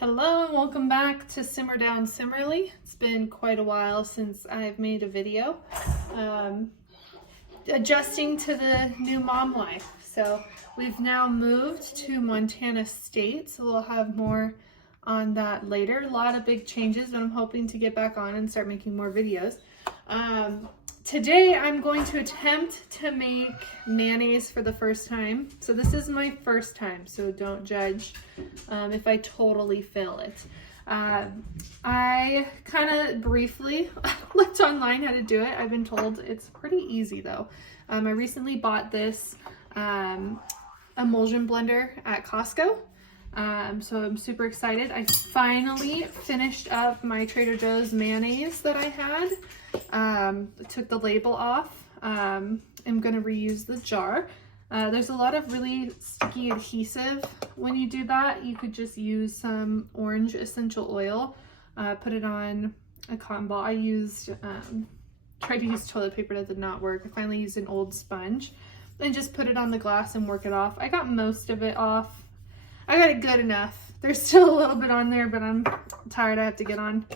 Hello and welcome back to Simmer Down Simmerly. It's been quite a while since I've made a video adjusting to the new mom life. So we've now moved to Montana State, so we'll have more on that later. A lot of big changes, but I'm hoping to get back on and start making more videos. Today I'm going to attempt to make mayonnaise for the first time. So this is my first time, so don't judge if I totally fail it. I kind of briefly looked online how to do it. I've been told it's pretty easy though. I recently bought this emulsion blender at Costco. So I'm super excited. I finally finished up my Trader Joe's mayonnaise that I had. Took the label off. I'm going to reuse the jar. There's a lot of really sticky adhesive when you do that. You could just use some orange essential oil, put it on a cotton ball. I used, tried to use toilet paper, that did not work. I finally used an old sponge and just put it on the glass and work it off. I got most of it off. I got it good enough. There's still a little bit on there, but I'm tired. I have to get on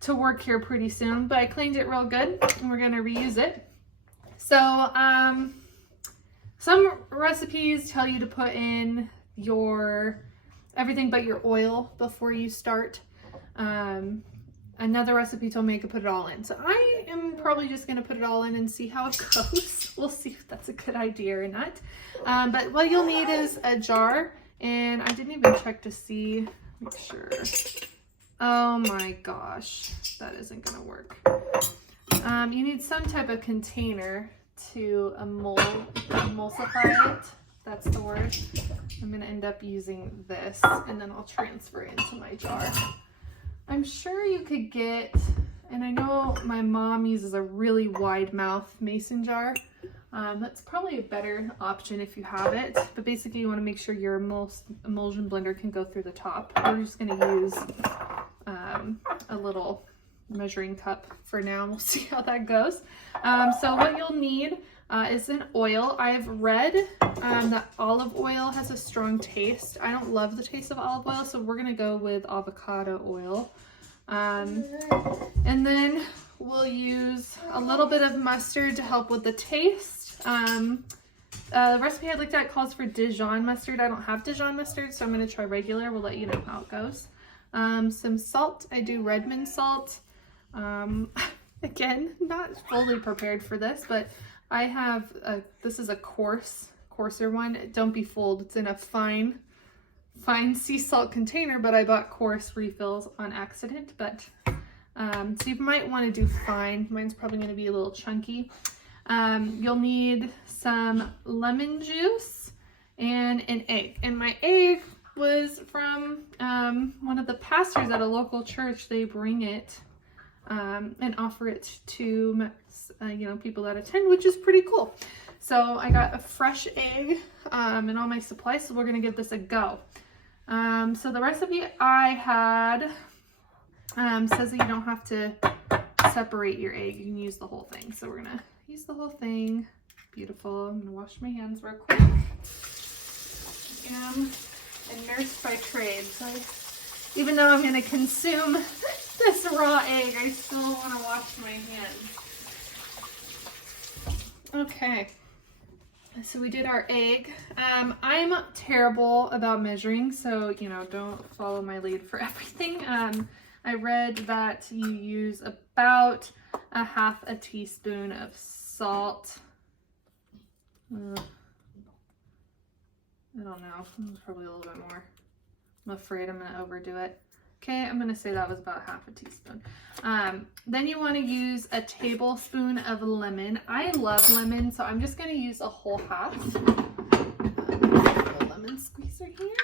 to work here pretty soon, but I cleaned it real good and we're gonna reuse it. So some recipes tell you to put in your everything but your oil before you start. Another recipe told me I could put it all in. So I am probably just gonna put it all in and see how it goes. We'll see if that's a good idea or not. But what you'll need is a jar, and I didn't even check to see, make sure. Oh my gosh, that isn't gonna work. You need some type of container to emulsify it. That's the word. I'm gonna end up using this and then I'll transfer it into my jar. I'm sure you could get, and I know my mom uses a really wide mouth mason jar. That's probably a better option if you have it, but basically you want to make sure your emulsion blender can go through the top. We're just going to use a little measuring cup for now. We'll see how that goes. So what you'll need is an oil. I've read that olive oil has a strong taste. I don't love the taste of olive oil, so we're going to go with avocado oil. And then we'll use a little bit of mustard to help with the taste. The recipe I looked at calls for Dijon mustard. I don't have Dijon mustard, so I'm going to try regular. We'll let you know how it goes. Some salt. I do Redmond salt. Again, not fully prepared for this, but I have this is a coarser one. Don't be fooled. It's in a fine sea salt container, but I bought coarse refills on accident. But so you might want to do fine. Mine's probably going to be a little chunky. You'll need some lemon juice and an egg. And my egg was from one of the pastors at a local church. They bring it and offer it to people that attend, which is pretty cool. So I got a fresh egg and all my supplies, so we're gonna give this a go. So the recipe I had says that you don't have to separate your egg, you can use the whole thing. So we're gonna use the whole thing. Beautiful. I'm gonna wash my hands real quick. I am a nurse by trade, so even though I'm gonna consume this raw egg, I still want to wash my hands. Okay, so we did our egg. I'm terrible about measuring, so don't follow my lead for everything. I read that you use about a half a teaspoon of salt. I don't know, probably a little bit more. I'm afraid I'm gonna overdo it. Okay, I'm gonna say that was about half a teaspoon. Then you wanna use a tablespoon of lemon. I love lemon, so I'm just gonna use a whole half. A lemon squeezer here.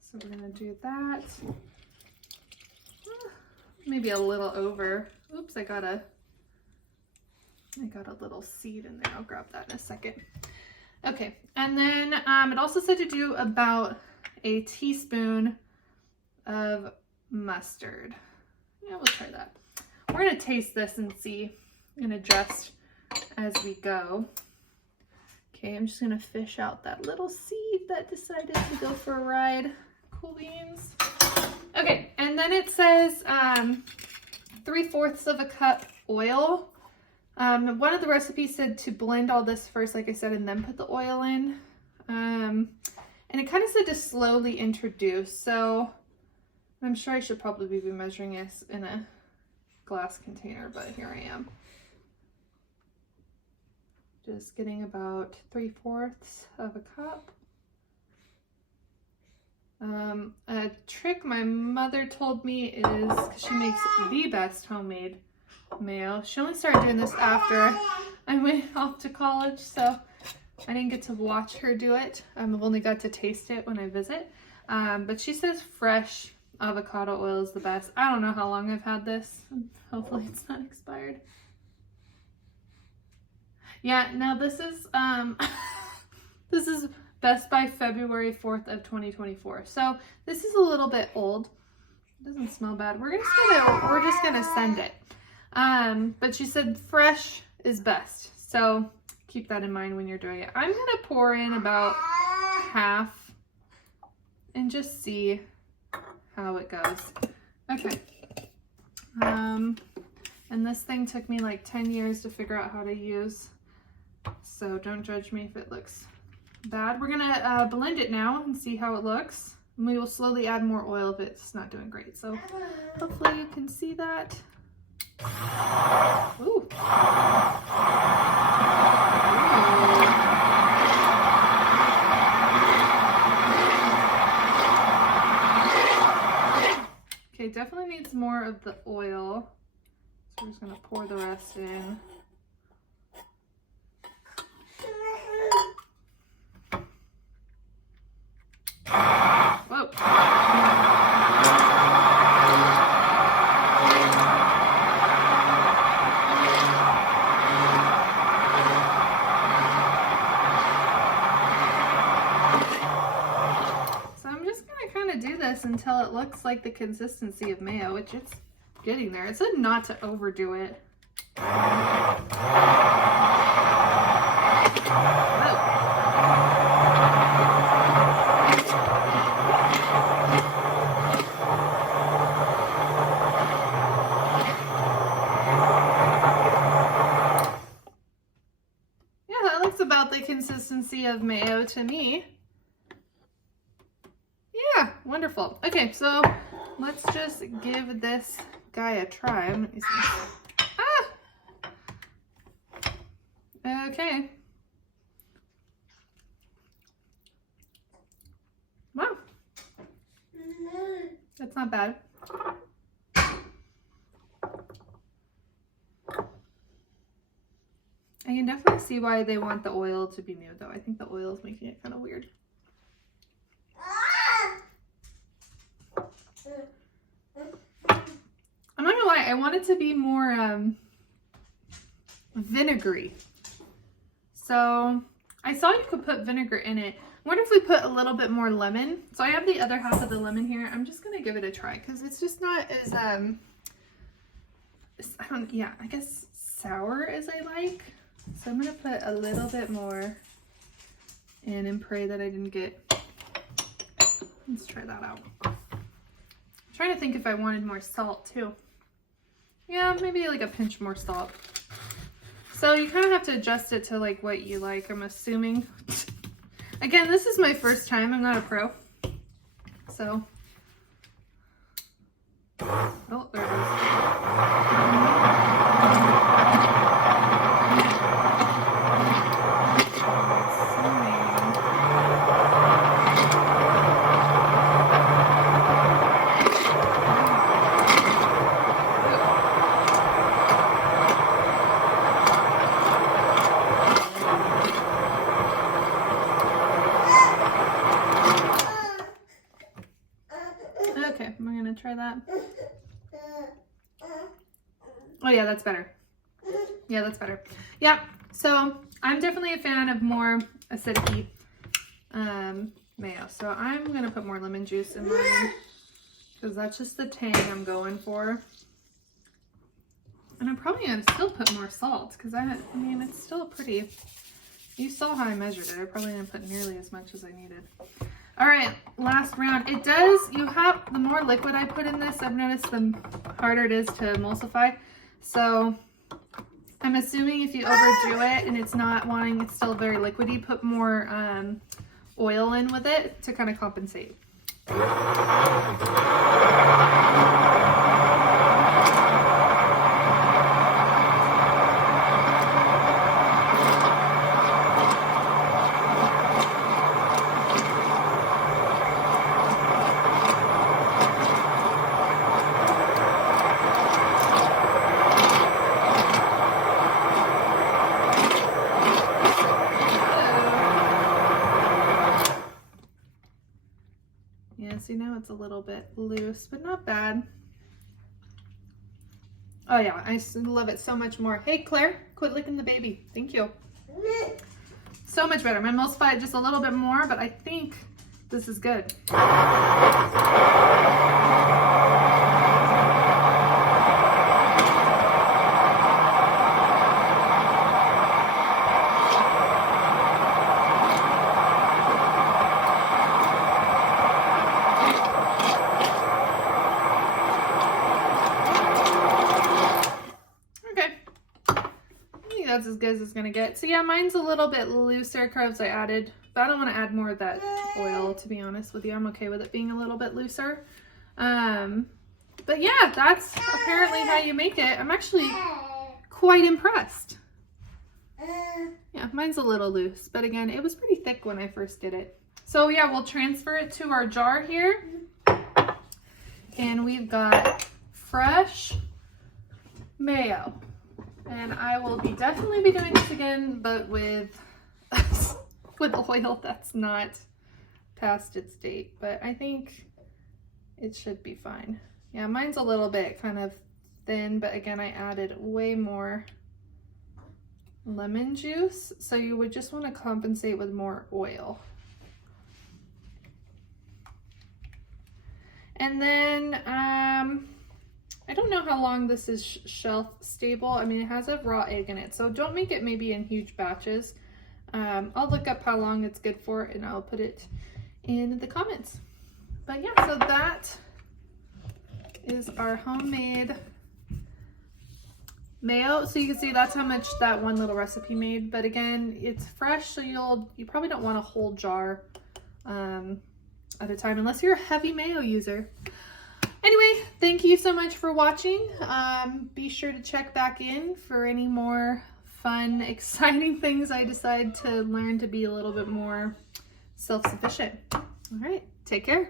So we're gonna do that. Maybe a little over. Oops, I got a little seed in there. I'll grab that in a second. Okay, and then it also said to do about a teaspoon of mustard. Yeah, we'll try that. We're gonna taste this and see and adjust as we go. Okay, I'm just gonna fish out that little seed that decided to go for a ride. cool beans. Okay, and then it says 3/4 of a cup oil. One of the recipes said to blend all this first, like I said, and then put the oil in. And it kind of said to slowly introduce, so I'm sure I should probably be measuring this in a glass container, but here I am. Just getting about 3/4 of a cup. A trick my mother told me is, because she makes the best homemade mayo. She only started doing this after I went off to college, so I didn't get to watch her do it. I've only got to taste it when I visit. But she says fresh avocado oil is the best. I don't know how long I've had this. Hopefully it's not expired. Yeah, no, this is this is best by February 4th of 2024. So this is a little bit old. It doesn't smell bad. We're just gonna send it. But she said fresh is best. So keep that in mind when you're doing it. I'm gonna pour in about half and just see how it goes. Okay. And this thing took me like 10 years to figure out how to use. So don't judge me if it looks bad. We're gonna blend it now and see how it looks. And we will slowly add more oil if it's not doing great. So hopefully you can see that. Ooh. Okay, definitely needs more of the oil. So we're just gonna pour the rest in. Whoa. So I'm just gonna kind of do this until it looks like the consistency of mayo, which it's getting there. It said not to overdo it. About the consistency of mayo to me. Yeah, wonderful. Okay, so let's just give this guy a try. Okay. Wow. That's not bad. I can definitely see why they want the oil to be new, though. I think the oil is making it kind of weird. I'm not gonna lie, I want it to be more vinegary. So I saw you could put vinegar in it. I wonder if we put a little bit more lemon. So I have the other half of the lemon here. I'm just gonna give it a try because it's just not as I guess sour as I like. So I'm gonna put a little bit more in and pray that I didn't get. Let's try that out. I'm trying to think if I wanted more salt too. Yeah, maybe like a pinch more salt. So you kind of have to adjust it to like what you like, I'm assuming. Again, this is my first time. I'm not a pro. So. Oh, there it is. Okay, I'm gonna try that. Oh yeah, that's better. Yeah, that's better. Yeah, so I'm definitely a fan of more acidic mayo. So I'm gonna put more lemon juice in mine because that's just the tang I'm going for. And I'm probably gonna still put more salt because I mean, it's still pretty. You saw how I measured it. I probably didn't put nearly as much as I needed. All right, last round. It does, the more liquid I put in this, I've noticed the harder it is to emulsify. So I'm assuming if you overdo it and it's still very liquidy, put more oil in with it to kind of compensate. Yeah, see now it's a little bit loose, but not bad. Oh yeah, I love it so much more. Hey Claire, quit licking the baby. Thank you. So much better. I emulsified just a little bit more, but I think this is good. That's as good as it's gonna get. So yeah, mine's a little bit looser because I added, but I don't want to add more of that oil, to be honest with you. I'm okay with it being a little bit looser. But yeah, that's apparently how you make it. I'm actually quite impressed. Yeah, mine's a little loose, but again, it was pretty thick when I first did it. So yeah, we'll transfer it to our jar here. And we've got fresh mayo. And I will definitely be doing this again, but with oil that's not past its date. But I think it should be fine. Yeah, mine's a little bit kind of thin, but again, I added way more lemon juice. So you would just want to compensate with more oil. And then, I don't know how long this is shelf stable. I mean, it has a raw egg in it, so don't make it maybe in huge batches. I'll look up how long it's good for and I'll put it in the comments. But yeah, so that is our homemade mayo. So you can see that's how much that one little recipe made. But again, it's fresh, so you probably don't want a whole jar at a time unless you're a heavy mayo user. Anyway, thank you so much for watching. Be sure to check back in for any more fun, exciting things I decide to learn to be a little bit more self-sufficient. All right, take care.